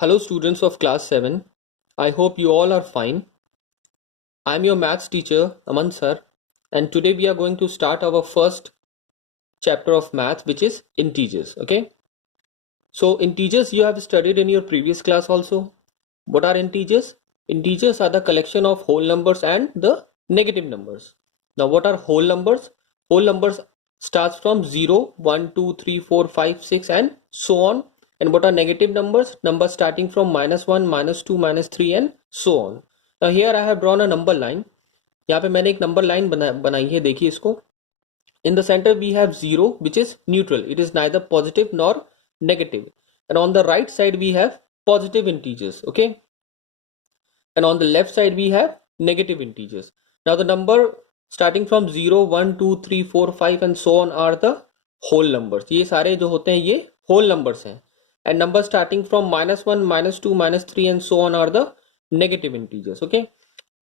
Hello, students of class 7. I hope you all are fine. I'm your maths teacher, Aman sir, and today we are going to start our first chapter of math, which is integers. Okay, so integers you have studied in your previous class also. What are integers? Integers are the collection of whole numbers and the negative numbers. Now, what are whole numbers? Whole numbers starts from 0, 1, 2, 3, 4, 5, 6, and so on. And what are negative numbers? Numbers starting from -1, -2, -3 and so on. Now here I have drawn a number line. यहाँ पे मैंने एक number line बनाई है, देखिए इसको. In the center we have 0, which is neutral. It is neither positive nor negative. And on the right side we have positive integers. Okay. And on the left side we have negative integers. Now the number starting from 0, 1, 2, 3, 4, 5 and so on are the whole numbers. ये सारे जो होते हैं ये whole numbers हैं. And numbers starting from -1, -2, -3 and so on are the negative integers. Okay.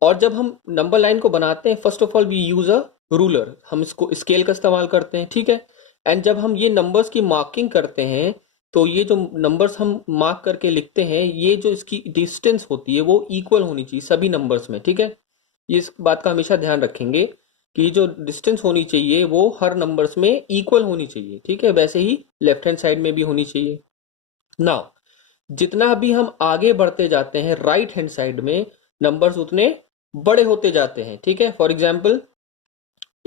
और जब हम नंबर लाइन को बनाते हैं, first of all we use a ruler. हम इसको स्केल का इस्तेमाल करते हैं. ठीक है. एंड जब हम ये नंबर्स की मार्किंग करते हैं तो ये जो नंबर्स हम मार्क करके लिखते हैं, ये जो इसकी डिस्टेंस होती है वो इक्वल होनी चाहिए सभी नंबर्स में. ठीक है. ये इस बात का हमेशा ध्यान रखेंगे कि जो डिस्टेंस होनी चाहिए वो हर नंबर्स में इक्वल होनी चाहिए. ठीक है. वैसे ही लेफ्ट हैंड साइड में भी होनी चाहिए. नाउ जितना भी हम आगे बढ़ते जाते हैं राइट हैंड साइड में नंबर्स उतने बड़े होते जाते हैं. ठीक है. For example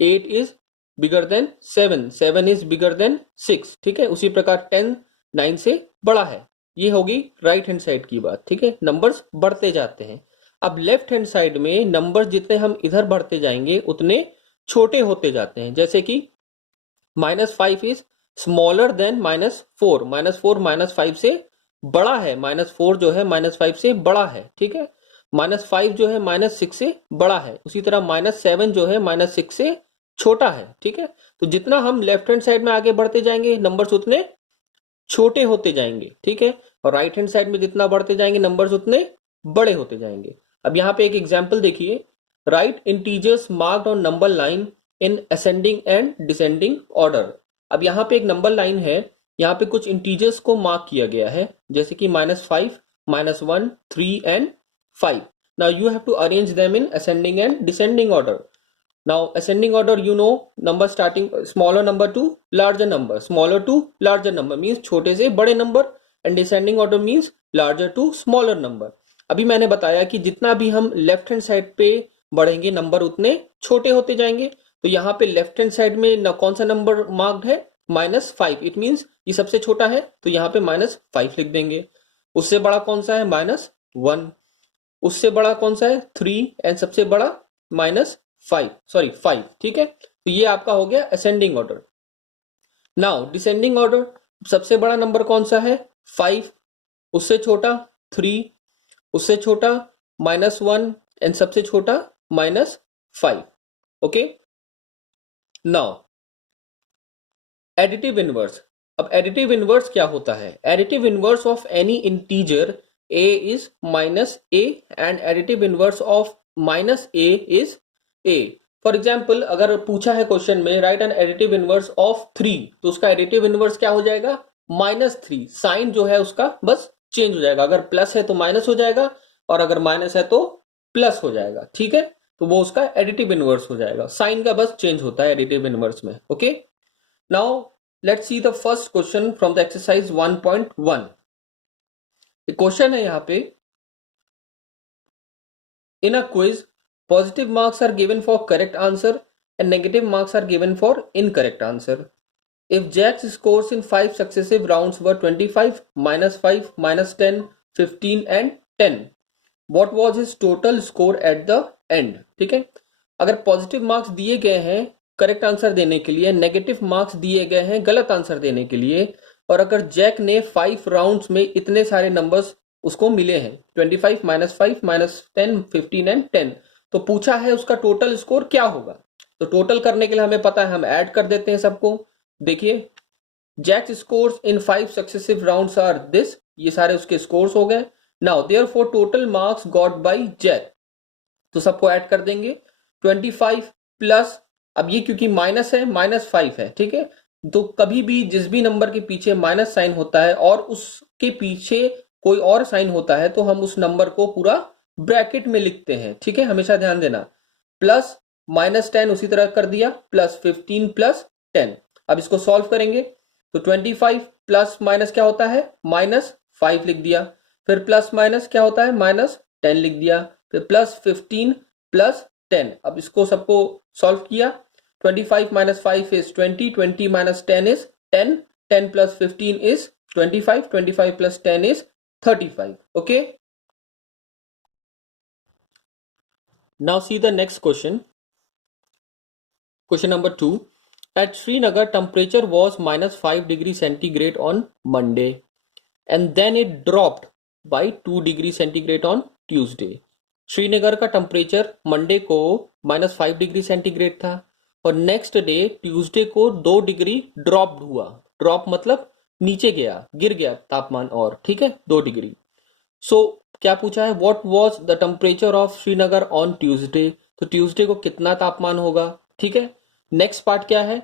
8 is bigger than 7, 7 is bigger than 6. ठीक है. उसी प्रकार 10 9 से बड़ा है. ये होगी राइट हैंड साइड की बात. ठीक है. नंबर्स बढ़ते जाते हैं. अब लेफ्ट हैंड साइड में नंबर्स जितने हम इधर बढ़ते जाएंगे उतने छोटे होते जाते हैं. जैसे कि -5 इज स्मॉलर देन -4. -4 -5 से बड़ा है. -4 जो है -5 से बड़ा है. ठीक है. -5 जो है -6 से बड़ा है. उसी तरह -7 जो है -6 से छोटा है. ठीक है. तो जितना हम लेफ्ट हैंड साइड में आगे बढ़ते जाएंगे नंबर्स उतने छोटे होते जाएंगे. ठीक है. और राइट हैंड साइड में जितना बढ़ते जाएंगे नंबर्स उतने बड़े होते जाएंगे. अब यहाँ पे एक एग्जाम्पल देखिए. Right integers marked on number line in ascending and descending order. अब यहाँ पे एक नंबर लाइन है. यहाँ पे कुछ इंटीजर्स को मार्क किया गया है, जैसे कि -5, -1, 3 and 5. Now you have to arrange them in ascending and descending order. Now ascending order, you know, number starting smaller number to larger number. Smaller to larger number means छोटे से बड़े number, and descending order means larger to smaller number. अभी मैंने बताया कि जितना भी हम लेफ्ट हैंड साइड पे बढ़ेंगे नंबर उतने छोटे होते जाएंगे. तो यहाँ पे लेफ्ट हैंड साइड में कौन सा नंबर मार्क्ड है? -5. इट मीन्स ये सबसे छोटा है तो यहाँ पे -5 लिख देंगे. उससे बड़ा कौन सा है? -1. उससे बड़ा कौन सा है? 3. एंड सबसे बड़ा -5. ठीक है. तो ये आपका हो गया ascending order. Now descending order. सबसे बड़ा नंबर कौन सा है? 5. उससे छोटा 3. उससे छोटा -1 एंड सबसे छोटा -5. ओके. Now additive inverse. अब एडिटिव इनवर्स क्या होता है? Additive inverse of any integer a is -a and additive inverse of -a is a. For example अगर पूछा है क्वेश्चन में write an additive inverse of 3, तो उसका एडिटिव इनवर्स क्या हो जाएगा? -3. साइन जो है उसका बस चेंज हो जाएगा. अगर प्लस है तो माइनस हो जाएगा और अगर माइनस है तो प्लस हो जाएगा. ठीक है. तो वो उसका एडिटिव इनवर्स हो जाएगा. साइन का बस चेंज होता है एडिटिव इनवर्स में. Okay. Now let's see the first question from the exercise 1.1. Question है यहाँ पे. In a quiz positive marks are given for correct answer and negative marks are given for incorrect answer. If Jack's scores in 5 successive rounds were 25, -5, -10, 15 and 10, what was his total score at the end. ठीक है. अगर positive marks दिए गए हैं correct answer देने के लिए, negative marks दिए गए हैं गलत आंसर देने के लिए, और अगर जैक ने 5 राउंड्स में इतने सारे नंबर्स उसको मिले हैं 25, -5, -10, 15 एंड 10, तो पूछा है उसका टोटल स्कोर क्या होगा. तो टोटल करने के लिए हमें पता है, हम ऐड कर देते हैं सबको. देखिए Jack scores in 5 successive rounds are this. ये सारे उसके स्कोर्स हो गए. Now therefore total marks got by Jack, तो सबको ऐड कर देंगे. 25 प्लस, अब ये क्योंकि माइनस है -5 है. ठीक है. तो कभी भी जिस भी नंबर के पीछे माइनस साइन होता है और उसके पीछे कोई और साइन होता है तो हम उस नंबर को पूरा ब्रैकेट में लिखते हैं, ठीक है, हमेशा ध्यान देना। प्लस -10 उसी तरह कर दिया, +15 +10। अब इसको सॉल्व करेंगे तो 25 प्लस माइनस क्या होता है, -5 लिख दिया, फिर प्लस माइनस क्या होता है, -10 लिख दिया, फिर +15 +10। अब इसको सबको सॉल्व किया, 25 - 5 is 20, 20 - 10 is 10, 10 + 15 is 25, 25 + 10 is 35. Okay. Now see the next question. Question number 2. At Srinagar, temperature was -5 degrees centigrade on Monday, and then it dropped by 2 degrees centigrade on Tuesday. Srinagar का टेम्परेचर मंडे को -5 degree centigrade था और next day Tuesday को 2 degree drop हुआ। Drop मतलब नीचे गया, गिर गया तापमान और, ठीक है, 2 डिग्री। सो क्या पूछा है, what was the temperature of Srinagar on Tuesday. तो ट्यूसडे को कितना तापमान होगा, ठीक है। नेक्स्ट पार्ट क्या है,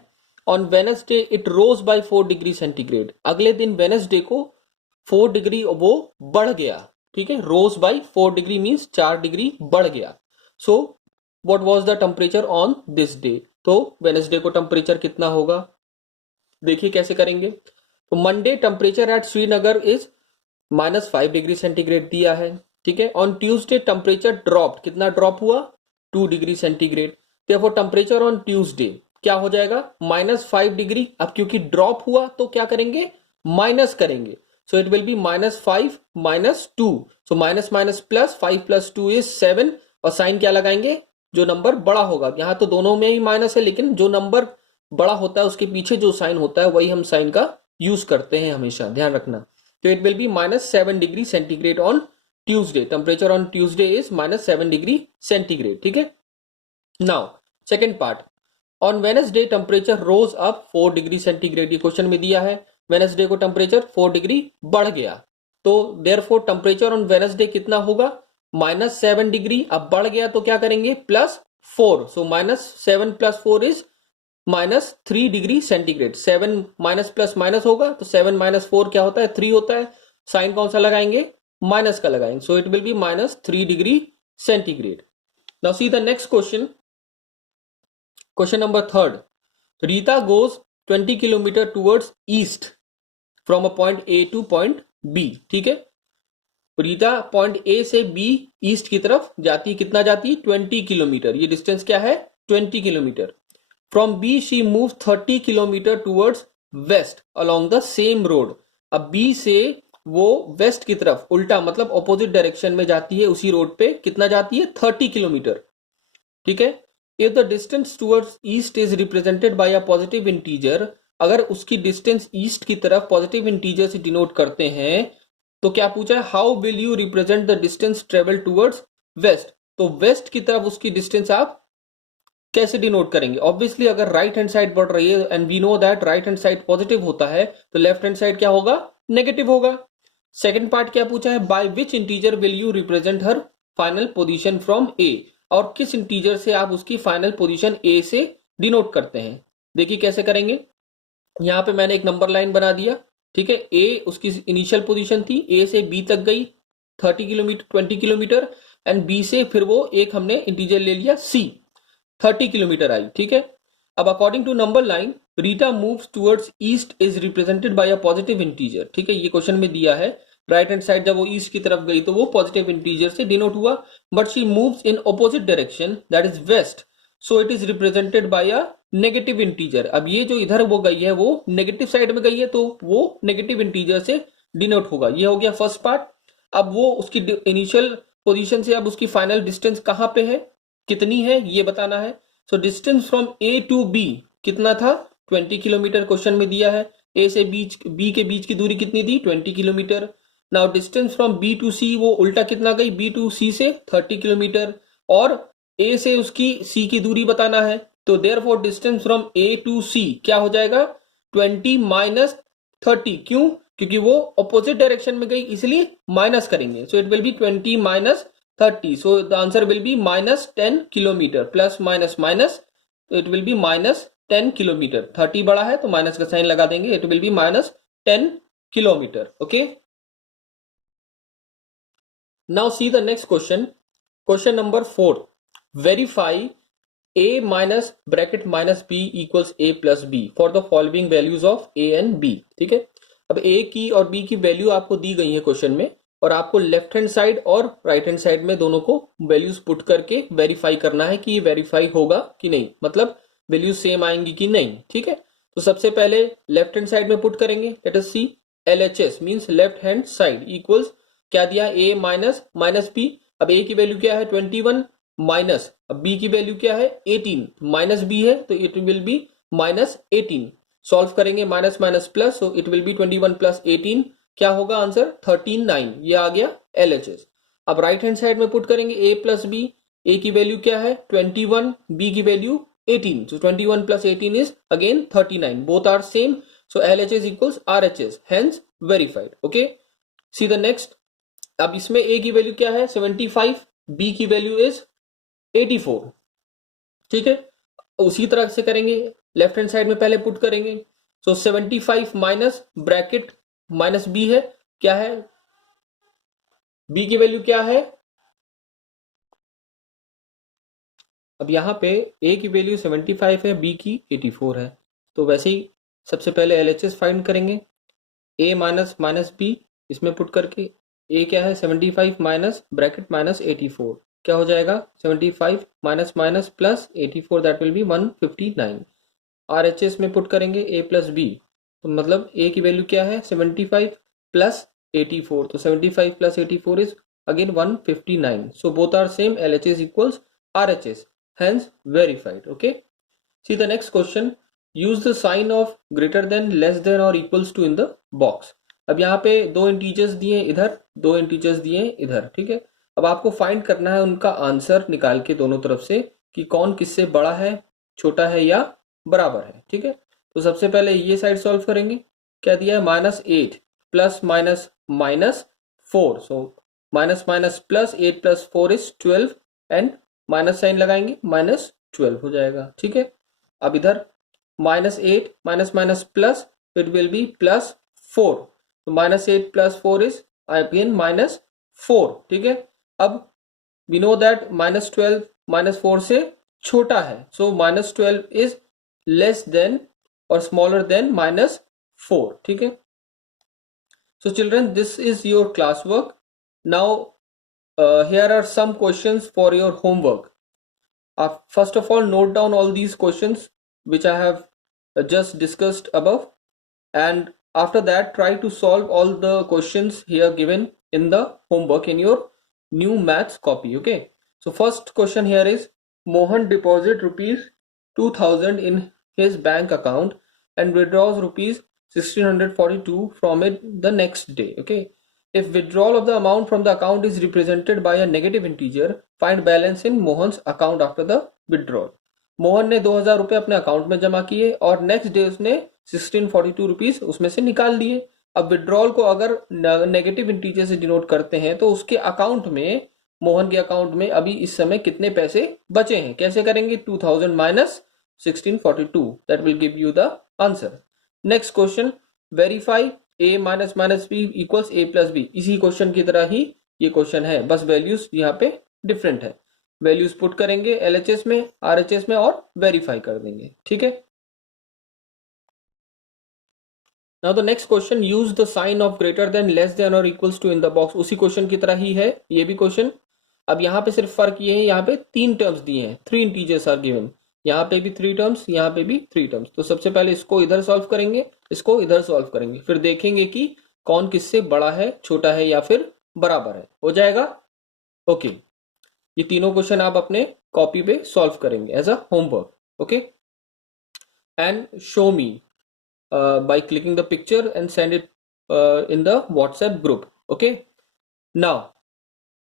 on Wednesday it rose by 4 degree centigrade. अगले दिन वेनसडे को 4 डिग्री वो बढ़ गया, ठीक है, रोज बाय 4 डिग्री मींस 4 डिग्री बढ़ गया। So what was the temperature on this day. तो वेनसडे को टेम्परेचर कितना होगा, देखिए कैसे करेंगे। तो Monday temperature at Srinagar is -5 degree centigrade दिया है, ठीक है। ऑन ट्यूसडे टेम्परेचर ड्रॉप, कितना ड्रॉप हुआ, 2 degree centigrade. Therefore temperature on Tuesday क्या हो जाएगा, -5 डिग्री। अब क्योंकि ड्रॉप हुआ तो क्या करेंगे, माइनस करेंगे। सो it will B -5 - 2। So minus minus plus, 5 + 2 is 7। और साइन क्या लगाएंगे, जो नंबर बड़ा होगा, यहां तो दोनों में ही माइनस है, लेकिन जो नंबर बड़ा होता है उसके पीछे जो साइन होता है वही हम साइन का यूज करते हैं, हमेशा ध्यान रखना। तो it will be -7 degree centigrade on Tuesday. Temperature on Tuesday is -7 degree centigrade, ठीक है। Now second part, on Wednesday temperature rose up 4 degree centigrade. ये क्वेश्चन में दिया है, वेनसडे को टेम्परेचर 4 डिग्री बढ़ गया, तो देयरफॉर टेम्परेचर ऑन वेनसडे कितना होगा, -7 डिग्री। अब बढ़ गया तो क्या करेंगे, +4। सो -7 + 4 is -3 degree centigrade. 7 minus plus minus होगा तो 7 - 4 क्या होता है, 3 होता है। साइन कौन सा लगाएंगे, माइनस का लगाएंगे। So it will be -3 degree centigrade. Now see the next question, question number 3। Rita goes 20 kilometre towards east from a point A to point B, ठीक है। रीता पॉइंट ए से बी ईस्ट की तरफ जाती, कितना जाती, 20 किलोमीटर। ये डिस्टेंस क्या है, 20 kilometre. From B she moves 30 kilometre towards west along the same road। अब B से वो वेस्ट की तरफ उल्टा मतलब ऑपोजिट डायरेक्शन में जाती है, उसी रोड पे कितना जाती है, 30 किलोमीटर, ठीक है। If the distance towards east is represented by a positive integer, अगर उसकी डिस्टेंस ईस्ट की तरफ पॉजिटिव इंटीजर से डिनोट करते हैं तो क्या पूछा है, how will you represent the distance travel towards west. तो वेस्ट की तरफ उसकी डिस्टेंस आप कैसे डिनोट करेंगे। ऑब्वियसली अगर राइट हैंड साइड बढ़ रही है and we know that right hand side positive होता है तो लेफ्ट हैंड साइड क्या होगा, नेगेटिव होगा। सेकंड पार्ट क्या पूछा है, by which integer will you represent her final position from A. और किस इंटीजर से आप उसकी फाइनल पोजीशन ए से डिनोट करते हैं। देखिए कैसे करेंगे, यहां पे मैंने एक नंबर लाइन बना दिया, ठीक है। ए उसकी इनिशियल पोजीशन थी, ए से बी तक गई 30 किलोमीटर 20 किलोमीटर, एंड बी से फिर वो एक हमने इंटीजर ले लिया सी, 30 किलोमीटर आई, ठीक है। अब according to number line Rita moves towards east is represented by a positive integer, ठीक है। ये क्वेश्चन में दिया है राइट हैंड साइड जब वो ईस्ट की तरफ गई तो वो पॉजिटिव इंटीजर से डिनोट हुआ, but she moves in opposite direction that is west, so it is represented by a negative integer. अब ये जो इधर वो गई है वो नेगेटिव साइड में गई है तो वो नेगेटिव इंटीजर से डिनोट होगा। ये हो गया फर्स्ट पार्ट। अब वो उसकी इनिशियल पोजीशन से अब उसकी फाइनल डिस्टेंस कहां पे है, कितनी है ये बताना है। So distance from A to B कितना था, 20 किलोमीटर क्वेश्चन में दिया है। ए से बी के बीच की दूरी कितनी थी, 20 kilometre. Now distance from B to C वो उल्टा कितना गई, बी टू सी से 30 किलोमीटर, और ए से उसकी सी की दूरी बताना है। तो therefore distance from A to C क्या हो जाएगा, 20 - 30। क्यों, क्योंकि वो ऑपोजिट डायरेक्शन में गई इसलिए माइनस करेंगे। सो it will B 20 - 30। So the answer will be -10 kilometre, plus minus minus, तो इट विल बी -10 किलोमीटर। 30 बड़ा है तो माइनस का साइन लगा देंगे, it will B -10 kilometre, okay. Now see the next question. Question number 4. Verify a minus bracket minus b equals a plus b for the following values of a and b. ठीक है, अब a की और b की value आपको दी गई है question में, और आपको लेफ्ट हैंड साइड और राइट हैंड साइड में दोनों को वैल्यूज पुट करके वेरीफाई करना है कि ये वेरीफाई होगा कि नहीं, मतलब वैल्यूज सेम आएंगी कि नहीं. ठीक है, तो सबसे पहले लेफ्ट हैंड साइड में पुट करेंगे. लेट अस सी LHS means left hand side equals क्या दिया, a माइनस माइनस b. अब a की वैल्यू क्या है 21 माइनस, अब b की वैल्यू क्या है 18, माइनस b है तो it will be minus 18. Solve करेंगे minus minus plus, so it will be 21 plus 18, क्या होगा आंसर 13 ये आ गया LHS. अब राइट हैंड साइड में पुट करेंगे a प्लस b. a की वैल्यू क्या है 21, b की value 18, so 21 plus 18 is again 39. Both are same, so LHS equals RHS, hence verified. Okay, see the next. अब इसमें a की वैल्यू क्या है 75, b की वैल्यू इज 84. ठीक है, उसी तरह से करेंगे, लेफ्ट हैंड साइड में पहले पुट करेंगे. सो 75 माइनस ब्रैकेट माइनस b है, क्या है b की वैल्यू क्या है, अब यहाँ पे a की वैल्यू 75 है, b की 84 है, तो वैसे ही सबसे पहले LHS फाइंड करेंगे. a माइनस माइनस b इसमें पुट करके a क्या है 75 माइनस ब्रैकेट माइनस 84, क्या हो जाएगा 75 minus minus plus 84, that will be 159. RHS में पुट करेंगे a प्लस b, तो मतलब a की वैल्यू क्या है 75 प्लस 84, तो 75 plus 84 is again 159. So both are same, LHS equals RHS, hence verified. Okay, see the next question. Use the sign of greater than, less than or equals to in the box. अब यहाँ पे दो integers दिए इधर, दो integers दिए इधर. ठीक है, अब आपको फाइंड करना है उनका आंसर निकाल के दोनों तरफ से कि कौन किससे बड़ा है, छोटा है या बराबर है. ठीक है, तो सबसे पहले ये साइड सॉल्व करेंगे. क्या दिया है -8 plus minus minus 4, so minus minus plus 8 plus 4 is 12 and minus sign लगाएंगे -12 हो जाएगा. ठीक है, अब इधर -8 minus minus plus, it will be +4, तो -8 प्लस 4 इज अगेन -4. ठीक है, अब वी नो दैट -12 -4 से छोटा है, सो -12 इज लेस देन और स्मॉलर देन -4. ठीक है, so children this is your class work. Now here are some questions for your homework. First of all, note down all these questions which I have just discussed above, and after that try to solve all the questions here given in the homework in your new maths copy. Okay, so first question here is, Mohan deposit rupees 2000 in his bank account and withdraws rupees 1642 from it the next day. Okay, if withdrawal of the amount from the account is represented by a negative integer, find balance in Mohan's account after the withdrawal. Mohan ने 2000 रुपए अपने account में जमा किए और next day उसने 1642 rupees उसमें से निकाल लिए. अब विड्रॉल को अगर नेगेटिव इंटीजर से डिनोट करते हैं तो उसके अकाउंट में, मोहन के अकाउंट में अभी इस समय कितने पैसे बचे हैं, कैसे करेंगे 2000 minus 1642, that will give you the answer. Next question, verify a minus minus B equals a plus B. इसी क्वेश्चन की तरह ही ये क्वेश्चन है, बस वैल्यूज यहाँ पे डिफरेंट है. वैल्यूज पुट करेंगे LHS में, RHS में और वेरीफाई कर देंगे. ठीक है, now the next question, use the sign of greater than, less than or equals to in the box. उसी क्वेश्चन की तरह ही है ये भी क्वेश्चन. अब यहाँ पे सिर्फ फर्क ये है, यहाँ पे 3 टर्म्स दिए हैं, 3 इंटीजर्स आर गिवन. यहाँ पे भी 3 टर्म्स, यहाँ पे भी 3 टर्म्स. तो सबसे पहले इसको इधर सॉल्व करेंगे, इसको इधर सॉल्व करेंगे, फिर देखेंगे कि कौन किससे बड़ा है, छोटा है या फिर बराबर है. हो जाएगा. ओके, ये तीनों क्वेश्चन आप अपने कॉपी पे सॉल्व करेंगे as a homework. Okay, and show me by clicking the picture and send it in the WhatsApp group. Okay, now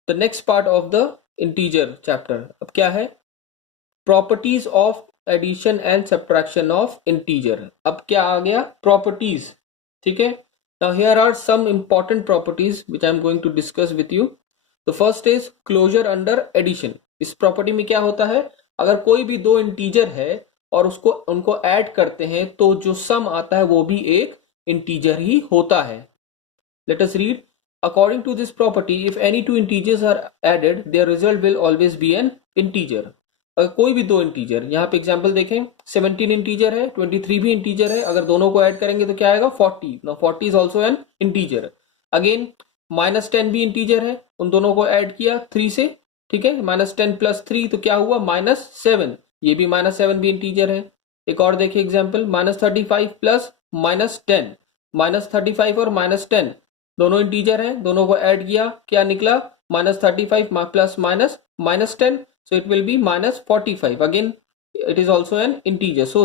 the next part of the integer chapter. अब क्या है, properties of addition and subtraction of integer. अब क्या आ गया, properties. ठीक है, now here are some important properties which I am going to discuss with you. The first is closure under addition. इस property में क्या होता है, अगर कोई भी दो इंटीजर है और उनको ऐड करते हैं तो जो सम आता है वो भी एक इंटीजर ही होता है. Let us read, according to this property if any two integers are added their result will always be an integer. अगर कोई भी दो इंटीजर, यहाँ पे एग्जांपल देखें 17 इंटीजर है, 23 भी इंटीजर है, अगर दोनों को ऐड करेंगे तो क्या आएगा 40. Now 40 is also an integer. Again -10 भी इंटीजर है, उन दोनों को ऐड किया 3 से, ठीक है, -10 + 3 तो क्या हुआ -7. ये भी -7 भी इंटीजर है. एक और देखिए एग्जांपल -35 + -10. -35 और -10 दोनों इंटीजर हैं, दोनों को ऐड किया, क्या निकला -35 + -10, so it will be -45. again it is also an integer, so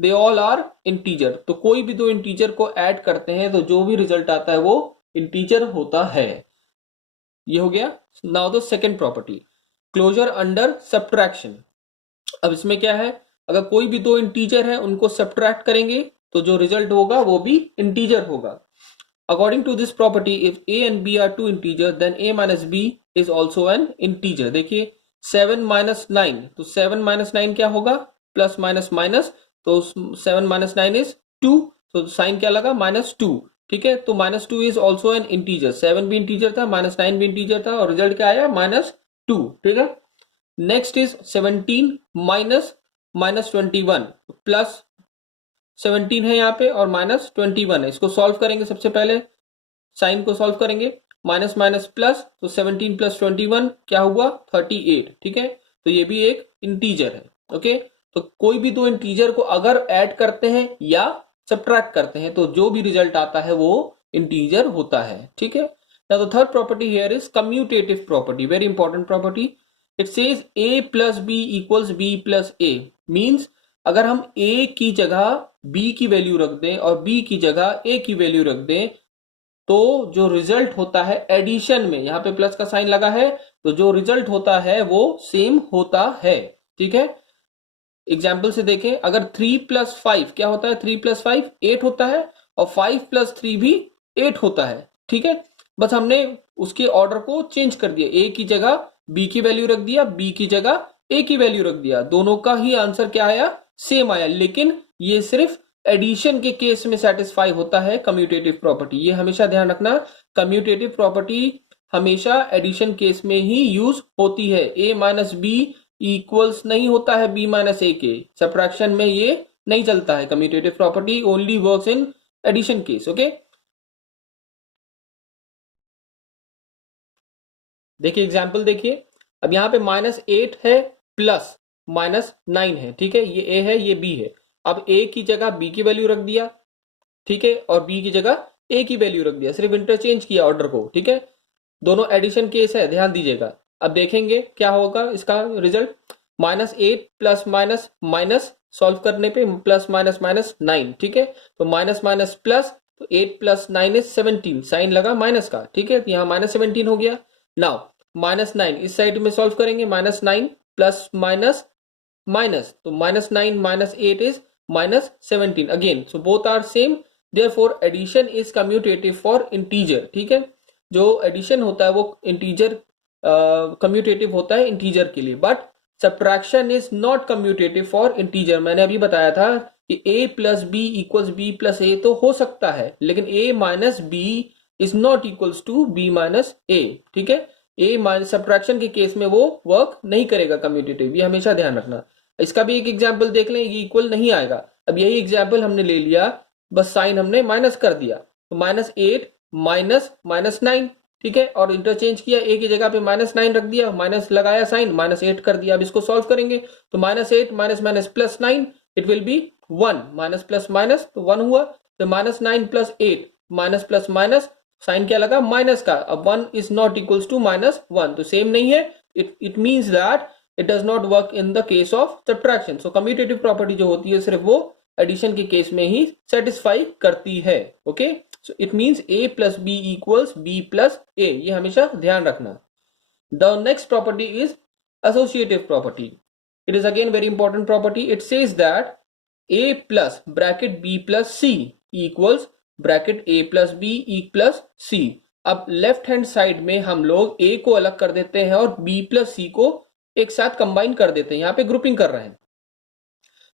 they all are integer. तो कोई भी दो इंटीजर को ऐड करते हैं तो जो भी रिजल्ट आता है वो इंटीजर होता है. ये हो गया. Now the second property, closure under subtraction. अब इसमें क्या है, अगर कोई भी दो इंटीजर है उनको सब्ट्रैक्ट करेंगे तो जो रिजल्ट होगा वो भी इंटीजर होगा. According to this property, if a and b are two integers, then a minus b is also an integer. देखिए 7 minus 9, तो 7 minus 9 क्या होगा, प्लस माइनस माइनस, तो 7 minus 9 is 2, तो साइन क्या लगा -2. ठीक है, तो -2 is also an integer. 7 भी इंटीजर था, -9 भी इंटीजर था, और रिजल्ट क्या आया -2. ठीक है. नेक्स्ट इज 17 माइनस -21 प्लस 17 है यहाँ पे और -21 है. इसको सॉल्व करेंगे, सबसे पहले साइन को सॉल्व करेंगे, माइनस माइनस प्लस, तो 17 + 21 क्या हुआ 38. ठीक है, तो ये भी एक इंटीजर है. ओके, तो कोई भी दो इंटीजर को अगर ऐड करते हैं या सब्ट्रैक्ट करते हैं तो जो भी रिजल्ट आता है वो इंटीजर होता है. ठीक है. Now the third property here is commutative property, very important property. It says a + b = b + a. Means अगर हम a की जगह b की वैल्यू रख दें और b की जगह a की वैल्यू रख दें तो जो रिजल्ट होता है एडिशन में, यहां पे प्लस का साइन लगा है, तो जो रिजल्ट होता है वो सेम होता है. ठीक है, एग्जाम्पल से देखें, अगर 3 + 5 क्या होता है, 3 + 5 8 होता है और 5 + 3 भी 8 होता है. ठीक है, बस हमने उसके ऑर्डर को चेंज कर दिया, a की जगह b की वैल्यू रख दिया, b की जगह a की वैल्यू रख दिया, दोनों का ही आंसर क्या आया, सेम आया. लेकिन ये सिर्फ एडिशन के केस में सेटिस्फाई होता है कम्यूटेटिव प्रॉपर्टी. ये हमेशा ध्यान रखना, कम्यूटेटिव प्रॉपर्टी हमेशा एडिशन केस में ही यूज होती है. a - b इक्वल्स नहीं होता है b - a के. सब्ट्रैक्शन में ये नहीं चलता है. Commutative property only works in addition case. Okay, देखिए एग्जाम्पल देखिए, अब यहाँ पे -8 है प्लस -9 है. ठीक है, ये a है, ये b है. अब a की जगह b की वैल्यू रख दिया, ठीक है, और b की जगह a की वैल्यू रख दिया, सिर्फ इंटरचेंज किया ऑर्डर को. ठीक है, दोनों एडिशन केस है, ध्यान दीजिएगा. अब देखेंगे क्या होगा इसका result, -8 plus minus minus, solve करने पे +-9. ठीक है, तो माइनस माइनस प्लस, तो 8 + 9 इज 17, साइन लगा माइनस का. ठीक है, तो यहाँ -17 हो गया. नाउ -9 इस साइड में सॉल्व करेंगे, -9 प्लस माइनस माइनस, तो -9 - 8 is -17 again. So both are same, therefore addition is commutative for integer. ठीक है, जो एडिशन होता है वो इंटीजर कम्यूटेटिव होता है इंटीजर के लिए, but subtraction is not commutative for integer. मैंने अभी बताया था कि a + b = b + a तो हो सकता है, लेकिन a - b is not equals to b - a. ठीक है, a सब्ट्रैक्शन के केस में वो वर्क नहीं करेगा कम्यूटेटिव, ये हमेशा ध्यान रखना. इसका भी एक एग्जाम्पल देख लें, ये इक्वल नहीं आएगा. अब यही एग्जाम्पल हमने ले लिया, बस साइन हमने माइनस कर दिया, तो -8 -9. ठीक है, और इंटरचेंज किया, a की जगह पे -9 रख दिया, माइनस लगाया साइन, -8 कर दिया. अब इसको सॉल्व करेंगे तो -8 - +9 it will B 1, minus plus minus तो 1 हुआ. तो -9 + 8 माइनस प्लस माइनस, साइन क्या लगा माइनस का. अब 1 इज नॉट इक्वल्स टू -1, तो सेम नहीं है. It means that it does not work in the case of subtraction. So commutative property जो होती है सिर्फ वो एडिशन के केस में ही सेटिस्फाई करती है. Okay, so it means a + b = b + a, ये हमेशा ध्यान रखना. The next property is associative property. It is again very important property. It says that a + (b + c) equals (a + b + c). अब left hand side में हम लोग a को अलग कर देते हैं और b + c को एक साथ कंबाइन कर देते हैं, यहाँ पे ग्रुपिंग कर रहे हैं.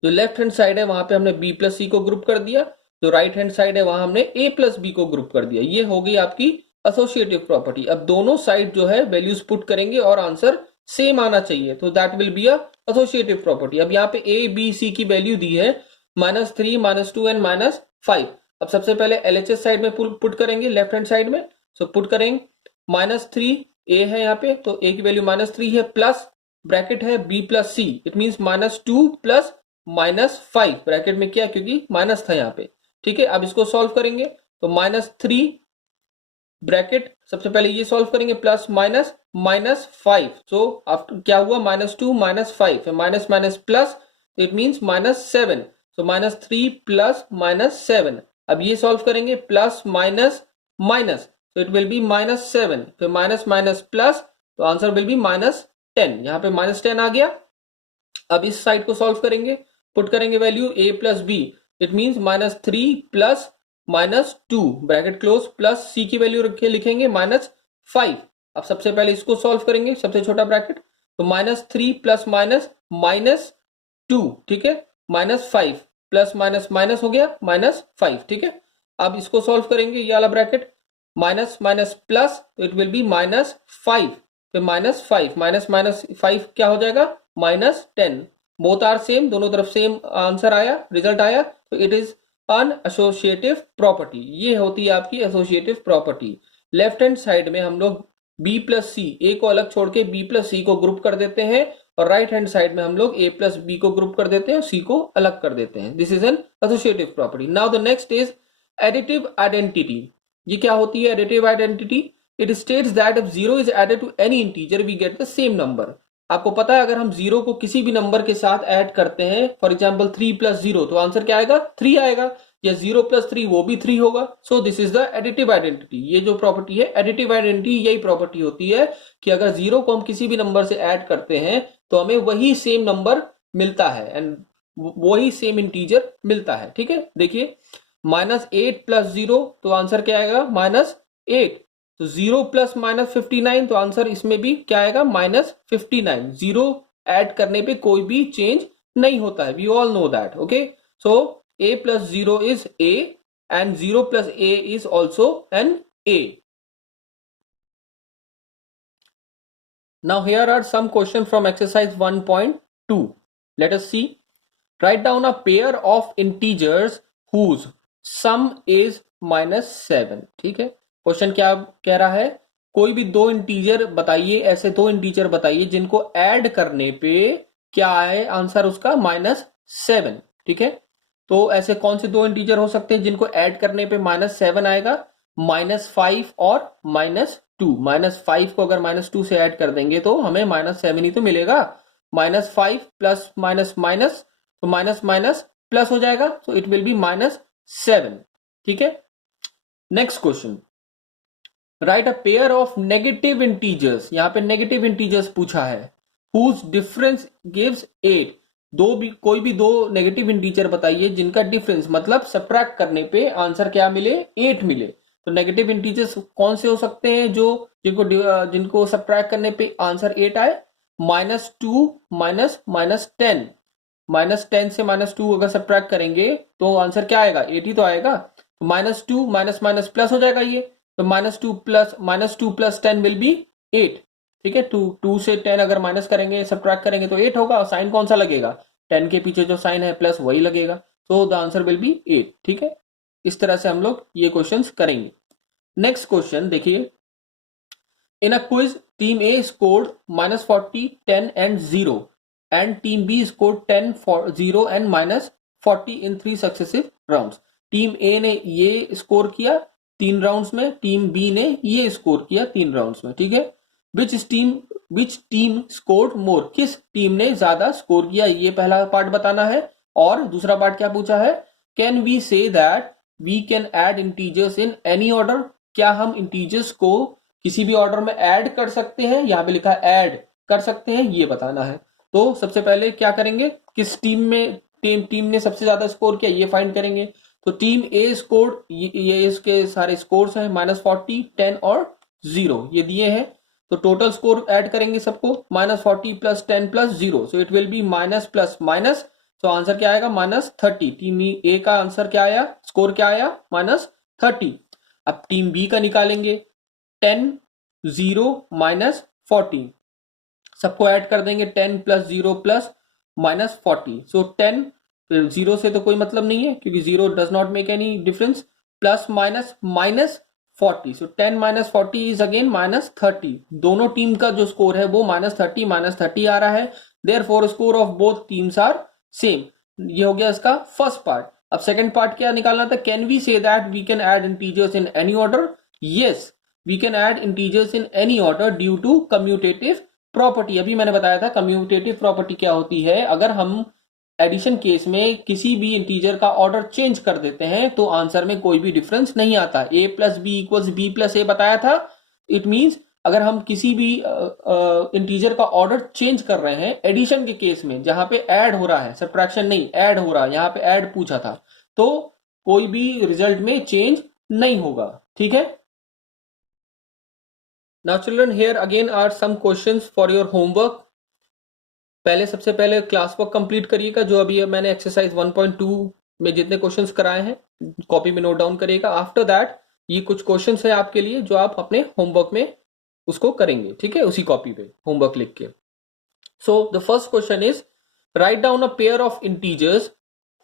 जो लेफ्ट हैंड साइड है वहां पे हमने b + c को ग्रुप कर दिया, जो राइट हैंड साइड है वहां हमने a + b को ग्रुप कर दिया. ये हो गई आपकी एसोसिएटिव प्रॉपर्टी। अब दोनों साइड जो है वैल्यूज पुट करेंगे और आंसर सेम आना चाहिए, तो that will be a associative property. अब यहाँ पे ए बी सी की वैल्यू दी है -3, -2 एंड -5। अब सबसे पहले एलएचएस साइड में पुट करेंगे, लेफ्ट हैंड साइड में। सो पुट करेंगे -3 ए है यहाँ पे, तो ए की वैल्यू -3 है, प्लस ब्रैकेट है B plus C, it mean -2 plus -5 bracket में क्या, क्योंकि माइनस था यहाँ पे। ठीक है, अब इसको सॉल्व करेंगे तो -3 ब्रैकेट, सबसे पहले ये सॉल्व करेंगे, प्लस माइनस -5। सो आफ्टर क्या हुआ, -2 -5 minus minus plus, it means -7। So -3 plus -7। अब ये सॉल्व करेंगे, प्लस माइनस माइनस, तो इट विल बी -7, फिर माइनस माइनस प्लस, तो आंसर विल बी -10। यहाँ पे -10 आ गया। अब इस साइड को सॉल्व करेंगे, पुट करेंगे value a plus B, it means -3 plus -2 bracket close, plus c की वैल्यू रख के लिखेंगे -5। अब सबसे पहले इसको सॉल्व करेंगे, सबसे छोटा ब्रैकेट, तो -3 प्लस -2, ठीक है, -5 प्लस माइनस माइनस हो गया -5। ठीक है, अब इसको सॉल्व करेंगे, ये वाला bracket, minus minus plus, it will B -5, फिर -5 माइनस माइनस 5 क्या हो जाएगा, -10। बोथ आर सेम, दोनों तरफ सेम आंसर आया, रिजल्ट आया, तो it is an associative property. ये होती है आपकी associative property. Left hand side में हम लोग b प्लस सी, ए को अलग छोड़ के b प्लस सी को ग्रुप कर देते हैं, और राइट हैंड साइड में हम लोग a प्लस बी को ग्रुप कर देते हैं और c को अलग कर देते हैं। This is an associative property. Now the next is additive identity. ये क्या होती है additive identity? It states that if 0 is added to any integer we get the same number. आपको पता है अगर हम 0 को किसी भी नंबर के साथ ऐड करते हैं, फॉर एग्जांपल 3 प्लस 0, तो आंसर क्या आएगा, 3 आएगा, या 0 प्लस 3 वो भी 3 होगा। So this is the additive identity. ये जो प्रॉपर्टी है एडिटिव आइडेंटिटी, यही प्रॉपर्टी होती है कि अगर 0 को हम किसी भी नंबर से ऐड करते हैं तो हमें वही सेम नंबर मिलता है एंड वही सेम इंटीजर मिलता है। ठीक है, देखिए -8 प्लस 0, तो आंसर क्या आएगा, -8। तो 0 प्लस -59, तो आंसर इसमें भी क्या आएगा, -59। 0 ऐड करने पे कोई भी चेंज नहीं होता है, we all know that. Okay, so a plus 0 is a and 0 plus a is also an a. Now here are some questions from exercise 1.2. Let us see. Write down a pair of integers whose sum is -7. ठीक है, question क्या कह रहा है, कोई भी दो integer बताइए, ऐसे दो इंटीजर बताइए जिनको ऐड करने पे क्या आए आंसर उसका, -7। ठीक है, तो ऐसे कौन से दो इंटीजर हो सकते हैं जिनको ऐड करने पे -7 आएगा, -5 और -2। -5 को अगर -2 से ऐड कर देंगे तो हमें -7 ही तो मिलेगा। -5 प्लस माइनस माइनस, तो माइनस माइनस प्लस हो जाएगा, तो इट विल बी -7। ठीक है, next question, right a pair of negative integers. यहां पे नेगेटिव इंटीजर्स पूछा है, हुज डिफरेंस गिव्स 8। कोई भी दो नेगेटिव इंटीजर बताइए जिनका डिफरेंस मतलब सब्ट्रैक्ट करने पे आंसर क्या मिले, 8 मिले। तो नेगेटिव इंटीजर्स कौन से हो सकते हैं जो जिनको सब्ट्रैक्ट करने पे आंसर 8 आए, -2 -10। -10 से -2 अगर सब्ट्रैक्ट करेंगे तो आंसर क्या आएगा, 8 ही तो आएगा। तो -2 माइनस माइनस प्लस हो जाएगा ये, तो -2 प्लस 10 विल बी 8। ठीक है, 2 से 10 अगर माइनस करेंगे, सब्ट्रैक्ट करेंगे तो 8 होगा, और साइन कौन सा लगेगा, 10 के पीछे जो साइन है प्लस वही लगेगा, तो द आंसर विल बी 8। ठीक है, इस तरह से हम लोग ये क्वेश्चंस करेंगे। नेक्स्ट क्वेश्चन देखिए, in a quiz team A scored -40, 10 and 0 and team B scored 10, 0 and -40 in 3 successive rounds. Team A ने ये स्कोर किया 3 राउंड्स में, टीम बी ने ये स्कोर किया 3 राउंड्स में। ठीक है, विच टीम स्कोर्ड मोर, किस टीम ने ज्यादा स्कोर किया, ये पहला पार्ट बताना है। और दूसरा पार्ट क्या पूछा है, can we say that we can add integers in any order. क्या हम इंटीजर्स को किसी भी ऑर्डर में ऐड कर सकते हैं, यहां पे लिखा है ऐड कर सकते हैं, ये बताना है। तो सबसे पहले क्या करेंगे, किस टीम में टीम ने सबसे ज्यादा स्कोर किया ये फाइंड करेंगे। तो टीम ए स्कोर, ये इसके सारे स्कोर्स हैं, -40, 10 और 0 ये दिए हैं। तो टोटल स्कोर ऐड करेंगे सबको, -40 plus 10 plus 0, so it will be minus plus minus, तो आंसर क्या आएगा, -30। टीम ए का आंसर क्या आया, स्कोर क्या आया, -30। अब टीम बी का निकालेंगे, 10 0 माइनस 40, सबको ऐड कर देंगे 10 प्लस 0 प्लस माइनस 40. सो 10 0 से तो कोई मतलब नहीं है क्योंकि 0 does not make any difference, plus minus minus 40. So 10 minus 40 is again minus 30. दोनों टीम का जो स्कोर है वो माइनस 30 आ रहा है. Therefore score of both teams are same. ये हो गया इसका फर्स्ट पार्ट. अब सेकंड पार्ट क्या निकालना था? Can we say that we can add integers in any order? Yes, we can add integers in any order due to commutative property. अभी मैंने बताया था कम्यूटेटिव प्रॉपर्टी क्या होती है. अगर हम एडिशन केस में किसी भी इंटीजर का ऑर्डर चेंज कर देते हैं तो आंसर में कोई भी डिफरेंस नहीं आता. a plus B equals B plus A बताया था. इट मींस अगर हम किसी भी इंटीजर का ऑर्डर चेंज कर रहे हैं एडिशन के केस में, जहां पे ऐड हो रहा है, सब्ट्रैक्शन नहीं, ऐड हो रहा है, यहां पे ऐड पूछा था, तो कोई भी रिजल्ट में चेंज नहीं होगा. ठीक है. Now children, here again are some questions for your homework. पहले सबसे पहले क्लास वर्क कंप्लीट करिएगा. जो अभी मैंने एक्सरसाइज 1.2 में जितने क्वेश्चंस कराए हैं कॉपी में नोट डाउन करिएगा. आफ्टर दैट ये कुछ क्वेश्चंस है आपके लिए जो आप अपने होमवर्क में उसको करेंगे. ठीक है, उसी कॉपी पे होमवर्क लिख के. So the first question is write down a pair of integers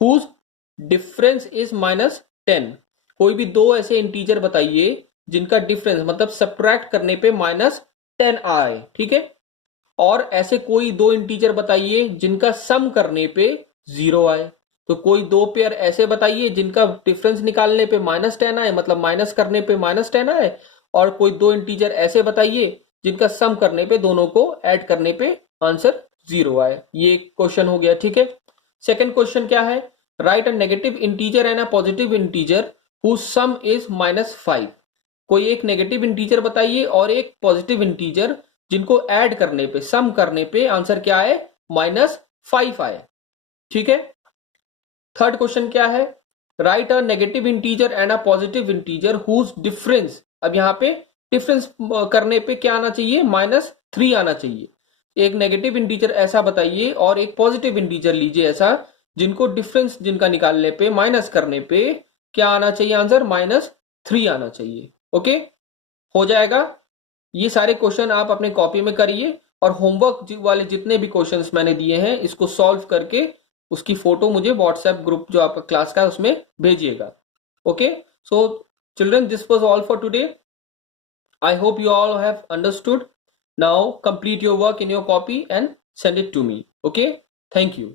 whose difference is minus 10. कोई भी दो ऐसे इंटीजर बताइए जिनका डिफरेंस मतलब सब्ट्रैक्ट करने पे माइनस 10 आए. ठीक है. और ऐसे कोई दो इंटीजर बताइए जिनका सम करने पे 0 आए. तो कोई दो पेयर ऐसे बताइए जिनका डिफरेंस निकालने पे माइनस 10 आए, मतलब माइनस करने पे माइनस 10 आए. और कोई दो इंटीजर ऐसे बताइए जिनका सम करने पे, दोनों को ऐड करने पे आंसर 0 आए. ये क्वेश्चन हो गया. ठीक है. सेकंड क्वेश्चन क्या है? Write a negative integer and a positive integer whose sum is minus 5. कोई एक नेगेटिव इंटीजर बताइए और एक पॉजिटिव इंटीजर जिनको ऐड करने पे, सम करने पे आंसर क्या आए? माइनस 5 आए. ठीक है. थर्ड क्वेश्चन क्या है? Write a negative integer and a positive integer whose difference. अब यहां पे डिफरेंस करने पे क्या आना चाहिए? माइनस 3 आना चाहिए. एक नेगेटिव इंटीजर ऐसा बताइए और एक पॉजिटिव इंटीजर लीजिए ऐसा जिनको डिफरेंस जिनका निकालने पे, माइनस करने पे क्या आना चाहिए? आंसर माइनस 3 आना चाहिए. ओके, हो जाएगा. ये सारे क्वेश्चन आप अपने कॉपी में करिए और होमवर्क वाले जितने भी क्वेश्चंस मैंने दिए हैं इसको सॉल्व करके उसकी फोटो मुझे व्हाट्सएप ग्रुप जो आपका क्लास का उसमें भेजिएगा. Okay. So children, this was all for today. I hope you all have understood. Now complete your work in your copy and send it to me. Okay, thank you.